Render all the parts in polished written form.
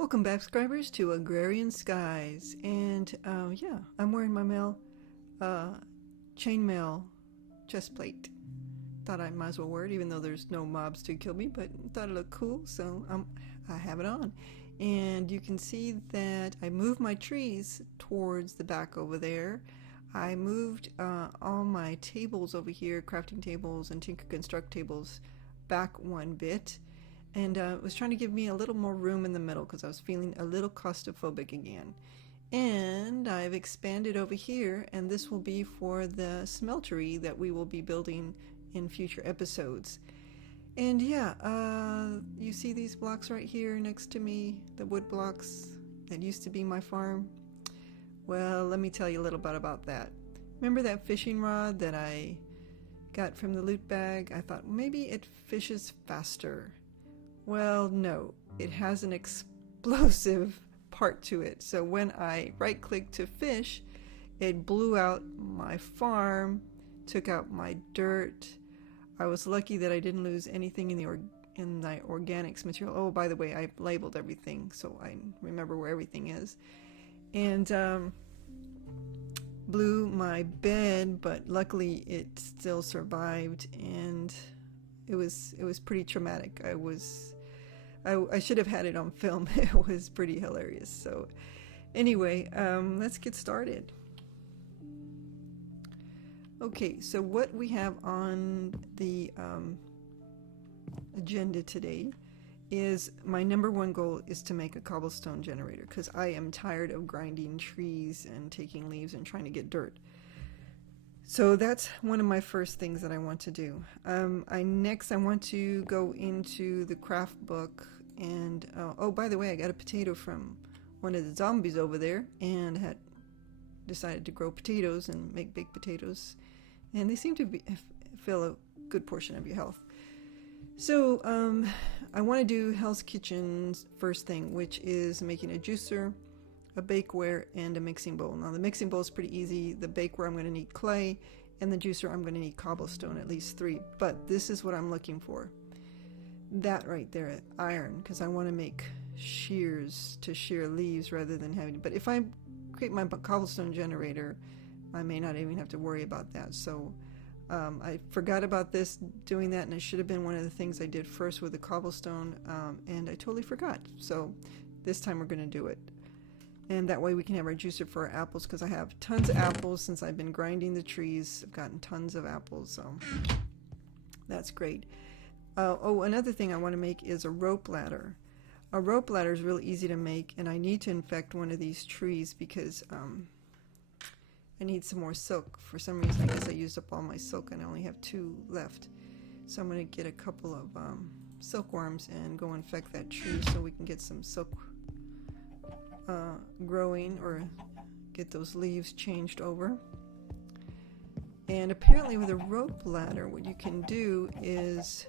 Welcome back, Scribers, to Agrarian Skies. And yeah, I'm wearing my chainmail chest plate. Thought I might as well wear it, even though there's no mobs to kill me, but thought it looked cool, so I have it on. And you can see that I moved my trees towards the back over there. I moved all my tables over here, crafting tables and Tinker Construct tables, back one bit. And it was trying to give me a little more room in the middle because I was feeling a little claustrophobic again. And I've expanded over here, and this will be for the smeltery that we will be building in future episodes. And yeah, you see these blocks right here next to me, the wood blocks that used to be my farm? Well, let me tell you a little bit about that. Remember that fishing rod that I got from the loot bag? I thought maybe it fishes faster. Well, no, it has an explosive part to it. So when I right-clicked to fish, it blew out my farm, took out my dirt. I was lucky that I didn't lose anything in the organics material. Oh, by the way, I labeled everything, so I remember where everything is. And blew my bed, but luckily it still survived, and it was pretty traumatic. I should have had it on film. It was pretty hilarious. So anyway, let's get started. Okay, so what we have on the agenda today is my number one goal is to make a cobblestone generator, because I am tired of grinding trees and taking leaves and trying to get dirt. So that's one of my first things that I want to do. Next I want to go into the craft book, and oh, by the way, I got a potato from one of the zombies over there, and had decided to grow potatoes and make baked potatoes, and they seem to fill a good portion of your health. So I want to do Hell's Kitchen's first thing, which is making a juicer, a bakeware, and a mixing bowl. Now the mixing bowl is pretty easy. The bakeware, I'm going to need clay, and the juicer, I'm going to need cobblestone, at least 3. But this is what I'm looking for. That right there, iron, because I want to make shears to shear leaves rather than having. But if I create my cobblestone generator, I may not even have to worry about that. So I forgot about this, doing that, and it should have been one of the things I did first with the cobblestone, and I totally forgot. So this time we're going to do it. And that way we can have our juicer for our apples, because I have tons of apples since I've been grinding the trees. I've gotten tons of apples, so that's great. Oh, another thing I want to make is a rope ladder. A rope ladder is really easy to make, and I need to infect one of these trees because I need some more silk. For some reason, I guess I used up all my silk and I only have 2 left. So I'm going to get a couple of silkworms and go infect that tree so we can get some silk growing, or get those leaves changed over. And apparently with a rope ladder, what you can do is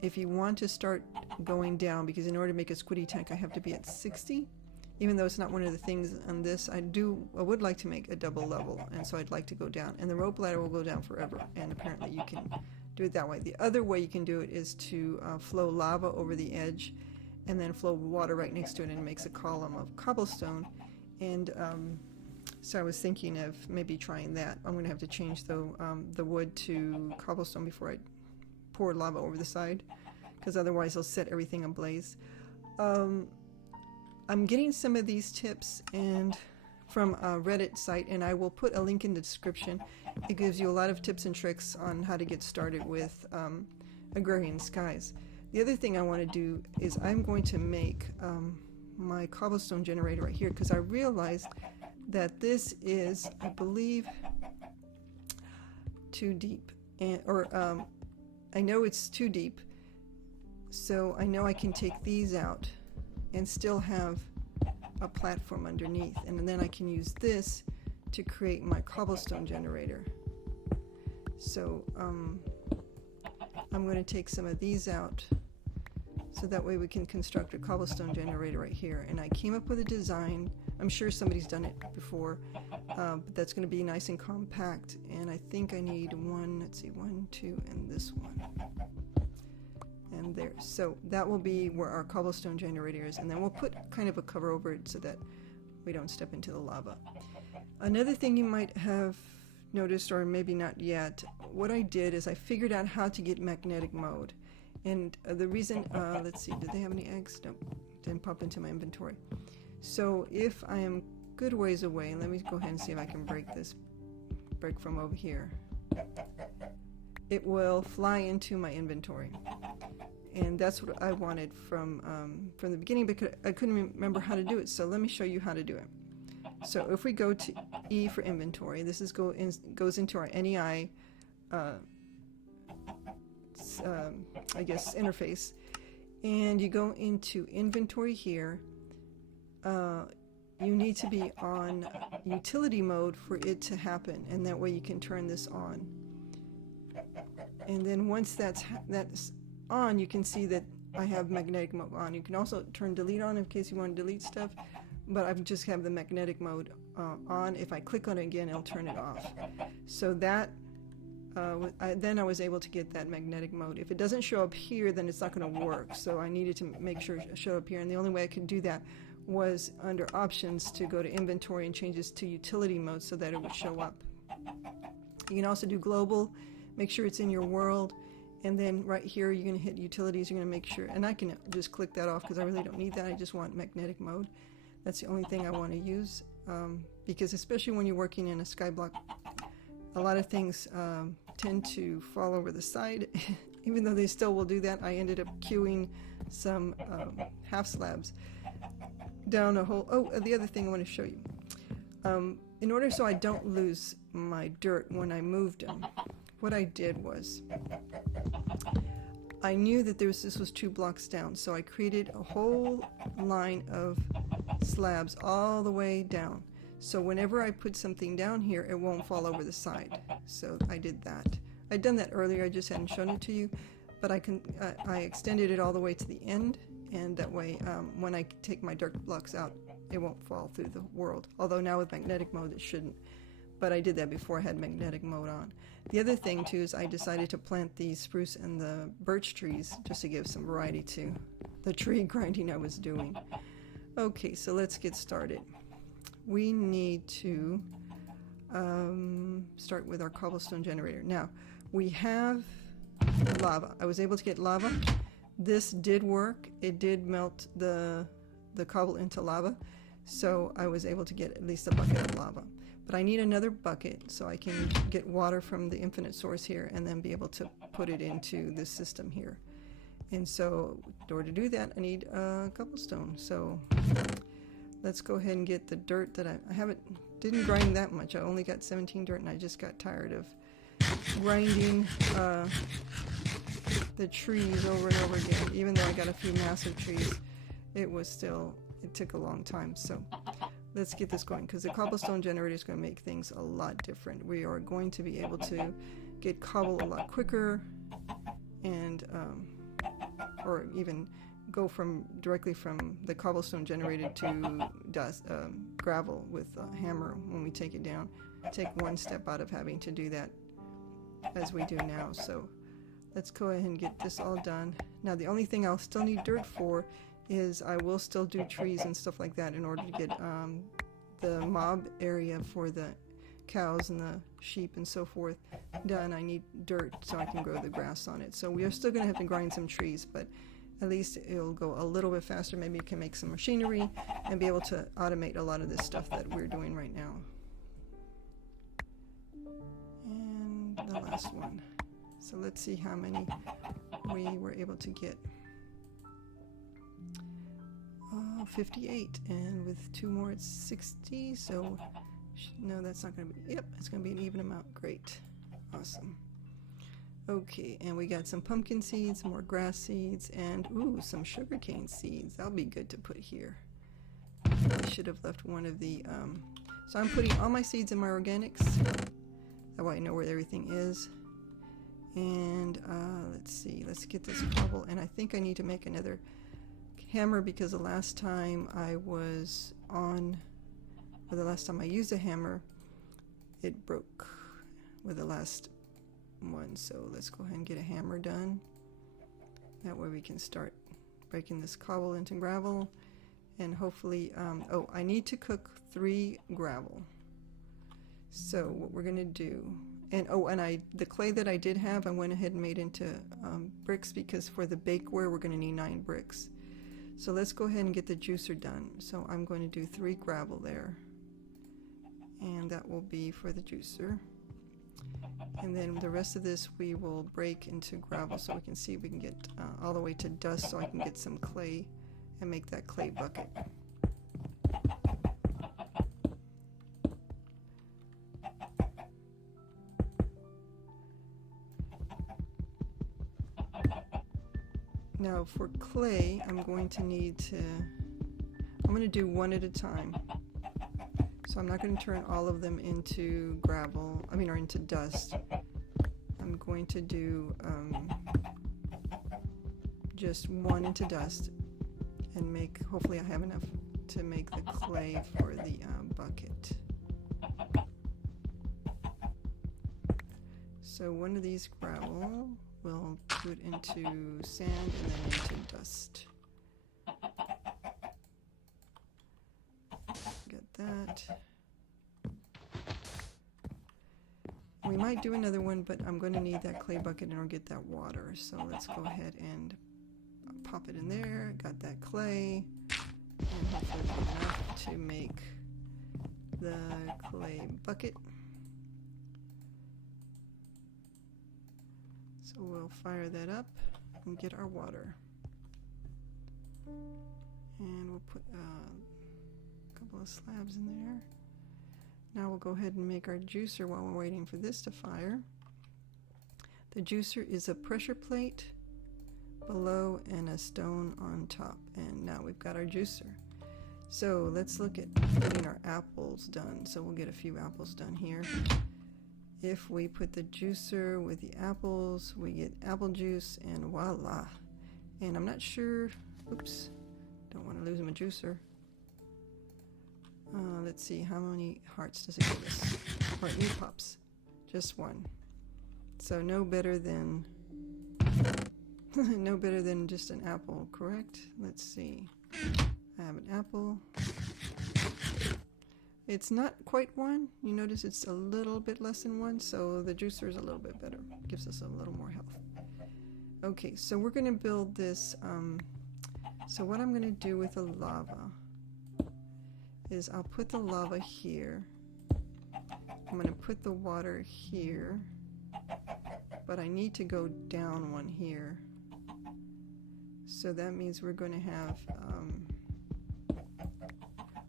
if you want to start going down, because in order to make a squiddy tank I have to be at 60, even though it's not one of the things on this, I would like to make a double level, and so I'd like to go down, and the rope ladder will go down forever, and apparently you can do it that way. The other way you can do it is to flow lava over the edge and then flow water right next to it, and it makes a column of cobblestone. And so I was thinking of maybe trying that. I'm going to have to change the wood to cobblestone before I pour lava over the side, because otherwise it'll set everything ablaze. I'm getting some of these tips from a Reddit site, and I will put a link in the description. It gives you a lot of tips and tricks on how to get started with Agrarian Skies. The other thing I want to do is I'm going to make my cobblestone generator right here, because I realized that this is, I believe, too deep, I know it's too deep, so I know I can take these out and still have a platform underneath, and then I can use this to create my cobblestone generator. So I'm going to take some of these out, so that way we can construct a cobblestone generator right here. And I came up with a design. I'm sure somebody's done it before, but that's going to be nice and compact. And I think I need 1, 2, and this one. and there. So that will be where our cobblestone generator is, and then we'll put kind of a cover over it so that we don't step into the lava. Another thing you might have noticed, or maybe not yet, what I did is I figured out how to get magnetic mode. And the reason, let's see, did they have any eggs? Nope, didn't pop into my inventory. So if I am good ways away, let me go ahead and see if I can break from over here. It will fly into my inventory. And that's what I wanted from the beginning, because I couldn't remember how to do it. So let me show you how to do it. So if we go to E for inventory, this is goes into our NEI, I guess, interface. And you go into inventory here. You need to be on utility mode for it to happen, and that way you can turn this on. And then once that's on, you can see that I have magnetic mode on. You can also turn delete on in case you want to delete stuff, but I just have the magnetic mode on. If I click on it again, it'll turn it off. So that then I was able to get that magnetic mode. If it doesn't show up here, then it's not going to work. So I needed to make sure it showed up here, and the only way I could do that was under options to go to inventory and change this to utility mode so that it would show up. You can also do global, make sure it's in your world, and then right here you're going to hit utilities. You're going to make sure, and I can just click that off because I really don't need that. I just want magnetic mode. That's the only thing I want to use, because especially when you're working in a skyblock, a lot of things tend to fall over the side. Even though they still will do that, I ended up queuing some half slabs down a hole. Oh, the other thing I want to show you. In order so I don't lose my dirt when I moved them, what I did was I knew that this was 2 blocks down, so I created a whole line of slabs all the way down. So whenever I put something down here, it won't fall over the side. So I did that. I'd done that earlier, I just hadn't shown it to you, but I extended it all the way to the end, and that way when I take my dirt blocks out, it won't fall through the world. Although now with magnetic mode it shouldn't, but I did that before I had magnetic mode on. The other thing too is I decided to plant the spruce and the birch trees just to give some variety to the tree grinding I was doing. Okay, so let's get started. We need to start with our cobblestone generator. Now, we have lava. I was able to get lava. This did work. It did melt the cobble into lava, so I was able to get at least a bucket of lava. But I need another bucket so I can get water from the infinite source here and then be able to put it into this system here. And so in order to do that, I need cobblestone. So let's go ahead and get the dirt that I didn't grind that much. I only got 17 dirt, and I just got tired of grinding the trees over and over again. Even though I got a few massive trees, it took a long time. So let's get this going, because the cobblestone generator is going to make things a lot different. We are going to be able to get cobble a lot quicker, and or even go directly from the cobblestone generated to gravel with a hammer when we take it down. Take one step out of having to do that as we do now. So let's go ahead and get this all done. Now the only thing I'll still need dirt for is I will still do trees and stuff like that in order to get the mob area for the cows and the sheep and so forth done. I need dirt so I can grow the grass on it. So we are still going to have to grind some trees, but at least it'll go a little bit faster. Maybe you can make some machinery and be able to automate a lot of this stuff that we're doing right now. And the last one. So let's see how many we were able to get. 58, and with 2 more it's 60, so no, that's not going to be, yep, it's going to be an even amount. Great. Awesome. Okay, and we got some pumpkin seeds, more grass seeds, and ooh, some sugarcane seeds. That'll be good to put here. I should have left one of the, so I'm putting all my seeds in my organics. That way I know where everything is. And let's see, let's get this cobble, and I think I need to make another hammer, because the last time I was on, or the last time I used a hammer, it broke with the last one. So let's go ahead and get a hammer done. That way we can start breaking this cobble into gravel, and hopefully, oh, I need to cook 3 gravel. So what we're gonna do, and the clay that I did have, I went ahead and made into bricks, because for the bakeware we're gonna need 9 bricks. So let's go ahead and get the juicer done. So I'm going to do 3 gravel there, and that will be for the juicer. And then the rest of this we will break into gravel, so we can see if we can get all the way to dust, so I can get some clay and make that clay bucket. Now for clay, I'm going to do one at a time. So I'm not going to turn all of them into gravel, or into dust. I'm going to do just one into dust, and hopefully I have enough to make the clay for the bucket. So one of these gravel we'll put into sand and then into dust. Get that. We might do another one, but I'm going to need that clay bucket in order to get that water. So let's go ahead and pop it in there. Got that clay, and hopefully enough to make the clay bucket. So we'll fire that up and get our water. And we'll put a couple of slabs in there. Now we'll go ahead and make our juicer while we're waiting for this to fire. The juicer is a pressure plate below and a stone on top. And now we've got our juicer. So let's look at getting our apples done. So we'll get a few apples done here. If we put the juicer with the apples, we get apple juice, and voila. And I'm not sure, oops, don't want to lose my juicer. Let's see, how many hearts does it give us? Or pops, just 1. So no better than no better than just an apple, correct? Let's see. I have an apple. It's not quite 1. You notice it's a little bit less than 1, so the juicer is a little bit better. Gives us a little more health. Okay, so we're going to build this. So what I'm going to do with the lava is I'll put the lava here. I'm going to put the water here, but I need to go down 1 here. So that means we're going to have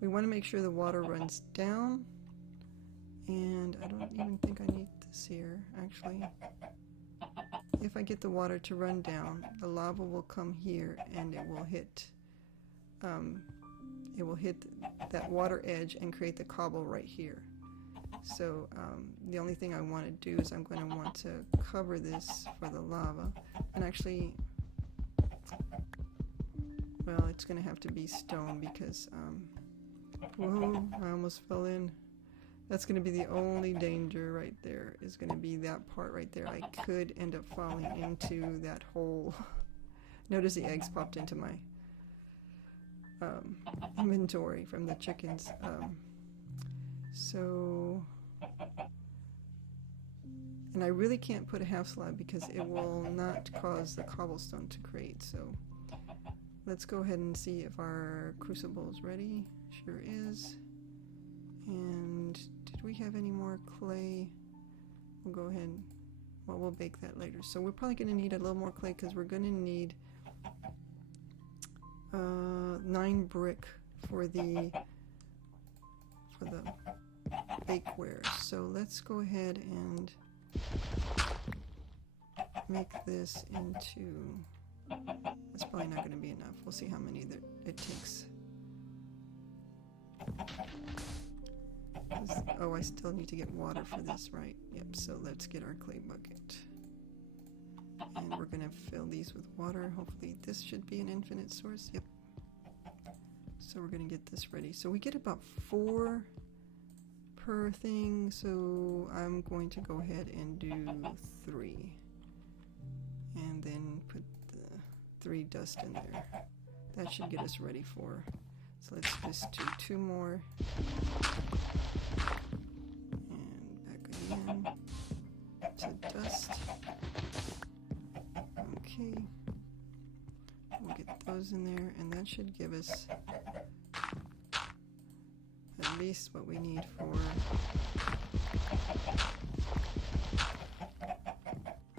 we want to make sure the water runs down, and I don't even think I need this here, actually. If I get the water to run down, the lava will come here and it will hit that water edge and create the cobble right here. So the only thing I want to do is I'm going to want to cover this for the lava, and actually, well, it's going to have to be stone because whoa, I almost fell in. That's going to be the only danger right there, is going to be that part right there. I could end up falling into that hole. Notice the eggs popped into my inventory from the chickens. And I really can't put a half slab because it will not cause the cobblestone to create. So let's go ahead and see if our crucible is ready. Sure is. And did we have any more clay? We'll go ahead, well, we'll bake that later. So we're probably going to need a little more clay because we're going to need 9 brick for the bakeware. So let's go ahead and make this into, that's probably not going to be enough. We'll see how many that it takes. Oh, I still need to get water for this, right? Yep, so let's get our clay bucket. And we're going to fill these with water. Hopefully this should be an infinite source. Yep. So we're going to get this ready. So we get about 4 per thing, so I'm going to go ahead and do 3. And then put 3 dust in there. That should get us ready for. So let's just do 2 more. And back again to dust. Okay. We'll get those in there, and that should give us at least what we need for.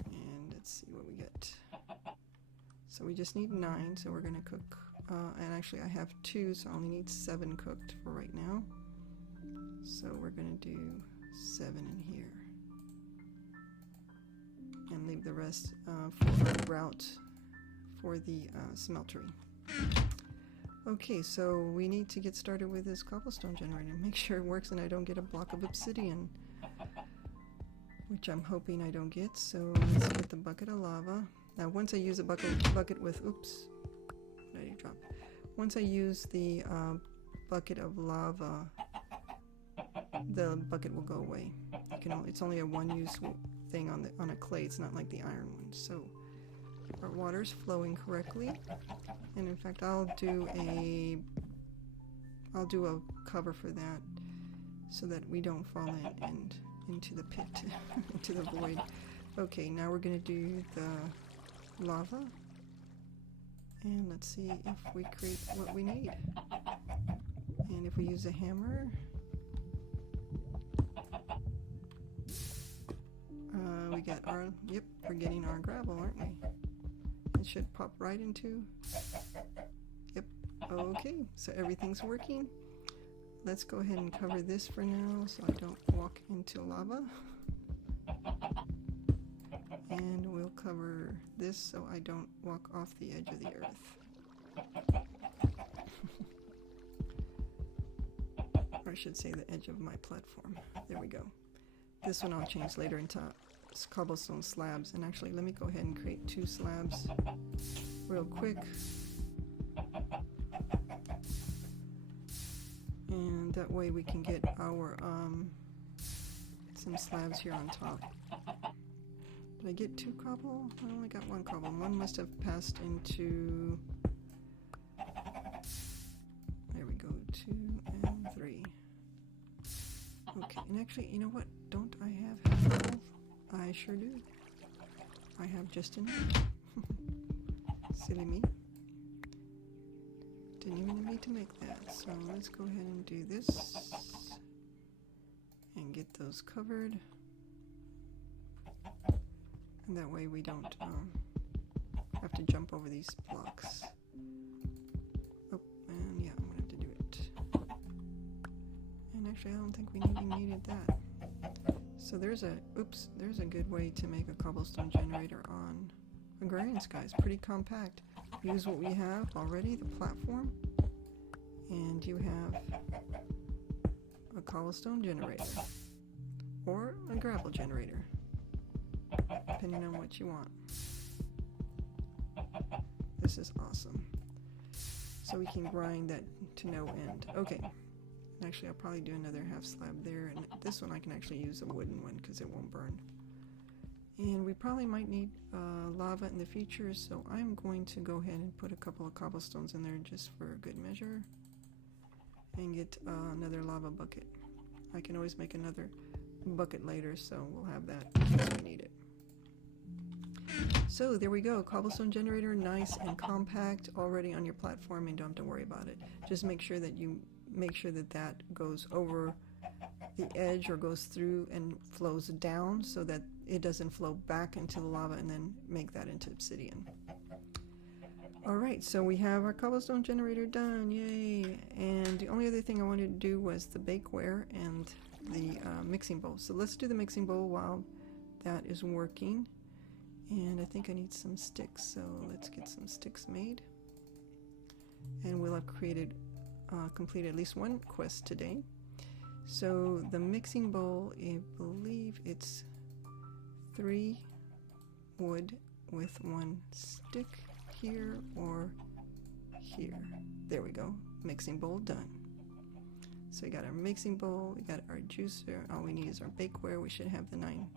And let's see what we get. So we just need 9, so we're going to cook. And actually I have 2, so I only need 7 cooked for right now. So we're going to do 7 in here. And leave the rest for the route for the smeltery. Okay, so we need to get started with this cobblestone generator. Make sure it works and I don't get a block of obsidian, which I'm hoping I don't get. So let's get the bucket of lava. Now once I use a bucket with, oops, what did I drop? Once I use the bucket of lava, the bucket will go away. It's only a one-use thing on a clay. It's not like the iron one. So our water's flowing correctly, and in fact I'll do a cover for that so that we don't fall into the pit, into the void. Okay, now we're going to do the lava, and let's see if we create what we need. And if we use a hammer, we got our, yep, we're getting our gravel, aren't we? It should pop right into, yep, okay, so everything's working. Let's go ahead and cover this for now so I don't walk into lava. And we'll cover this so I don't walk off the edge of the earth. Or I should say the edge of my platform. There we go. This one I'll change later into cobblestone slabs. And actually, let me go ahead and create 2 slabs real quick. And that way we can get our some slabs here on top. Did I get 2 cobble? I only got 1 cobble. One must have passed into, there we go, 2 and 3. Okay, and actually, you know what? Don't I have half cobble? I sure do. I have just enough. Silly me. Didn't even need to make that. So let's go ahead and do this and get those covered. And that way we don't have to jump over these blocks. Oh, and yeah, I'm going to have to do it. And actually I don't think we even needed that. So there's a good way to make a cobblestone generator on Agrarian Skies. Pretty compact. Use what we have already, the platform, and you have a cobblestone generator or a gravel generator, depending on what you want. This is awesome. So we can grind that to no end. Okay. Actually, I'll probably do another half slab there, and this one I can actually use a wooden one because it won't burn. And we probably might need lava in the future, so I'm going to go ahead and put a couple of cobblestones in there just for a good measure and get another lava bucket. I can always make another bucket later, so we'll have that if we need it. So there we go, cobblestone generator, nice and compact, already on your platform, and don't have to worry about it. Just make sure that that goes over the edge or goes through and flows down so that it doesn't flow back into the lava and then make that into obsidian. Alright, so we have our cobblestone generator done, yay! And the only other thing I wanted to do was the bakeware and the mixing bowl. So let's do the mixing bowl while that is working. And I think I need some sticks, so let's get some sticks made. And we'll have completed at least 1 quest today. So the mixing bowl, I believe it's 3 wood with 1 stick here or here. There we go. Mixing bowl done. So we got our mixing bowl, we got our juicer, all we need is our bakeware. We should have the 9.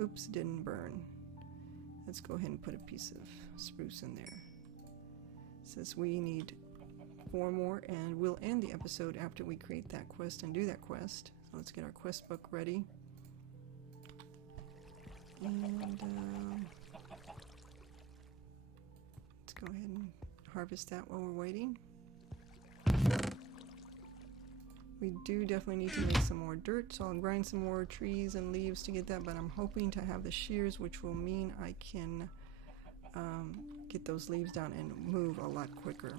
Oops, didn't burn. Let's go ahead and put a piece of spruce in there. says we need 4 more, and we'll end the episode after we create that quest and do that quest. So let's get our quest book ready. And let's go ahead and harvest that while we're waiting. We do definitely need to make some more dirt, so I'll grind some more trees and leaves to get that, but I'm hoping to have the shears, which will mean I can get those leaves down and move a lot quicker.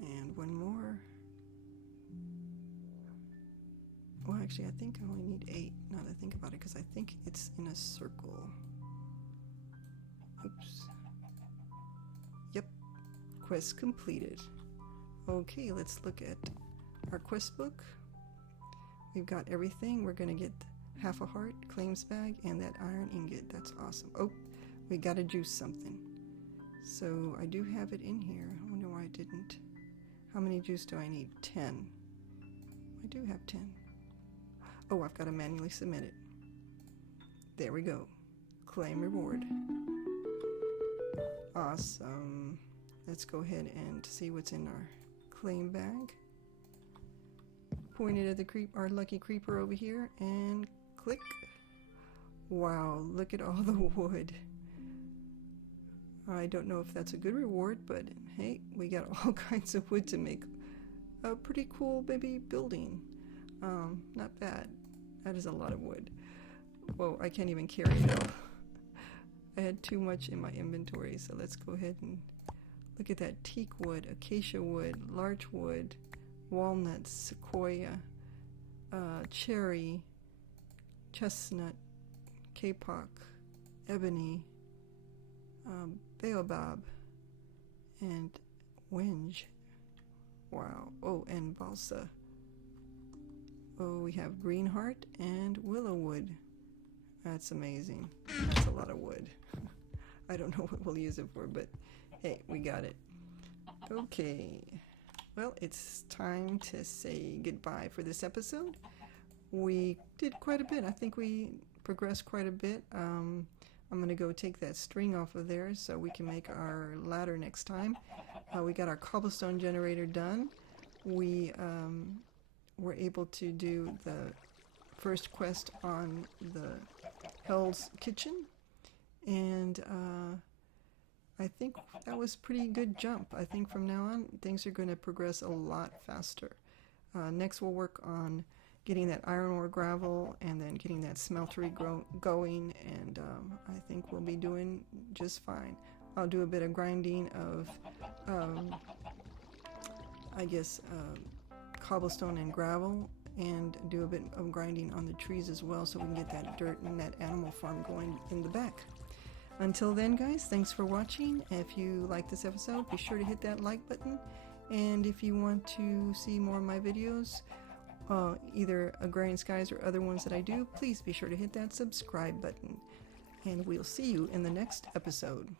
And one more. Well, actually, I think I only need 8 now that I think about it, because I think it's in a circle. Oops. Yep. Quest completed. Okay, let's look at our quest book. We've got everything. We're going to get half a heart, claims bag, and that iron ingot. That's awesome. Oh, we got to juice something. So I do have it in here. I wonder why I didn't. How many juice do I need? 10. I do have 10. Oh, I've got to manually submit it. There we go. Claim reward. Awesome. Let's go ahead and see what's in our claim bag. Point it at the our lucky creeper over here and click. Wow, look at all the wood. I don't know if that's a good reward, but hey, we got all kinds of wood to make a pretty cool baby building. Not bad. That is a lot of wood. Whoa, I can't even carry it all. I had too much in my inventory, so let's go ahead and look at that. Teak wood, acacia wood, larch wood, walnuts, sequoia, cherry, chestnut, kapok, ebony, baobab, and wenge. Wow. Oh, and balsa. Oh, we have green heart and willow wood. That's amazing. That's a lot of wood. I don't know what we'll use it for, but hey, we got it. Okay. Well, it's time to say goodbye for this episode. We did quite a bit. I think we progressed quite a bit. I'm going to go take that string off of there so we can make our ladder next time. We got our cobblestone generator done. We were able to do the first quest on the Hell's Kitchen, and I think that was pretty good jump. I think from now on things are going to progress a lot faster. Next we'll work on getting that iron ore gravel and then getting that smeltery going, and I think we'll be doing just fine. I'll do a bit of grinding of I guess cobblestone and gravel, and do a bit of grinding on the trees as well, so we can get that dirt and that animal farm going in the back. Until then, guys, thanks for watching. If you like this episode, be sure to hit that like button, and if you want to see more of my videos, either Agrarian Skies or other ones that I do, please be sure to hit that subscribe button, and we'll see you in the next episode.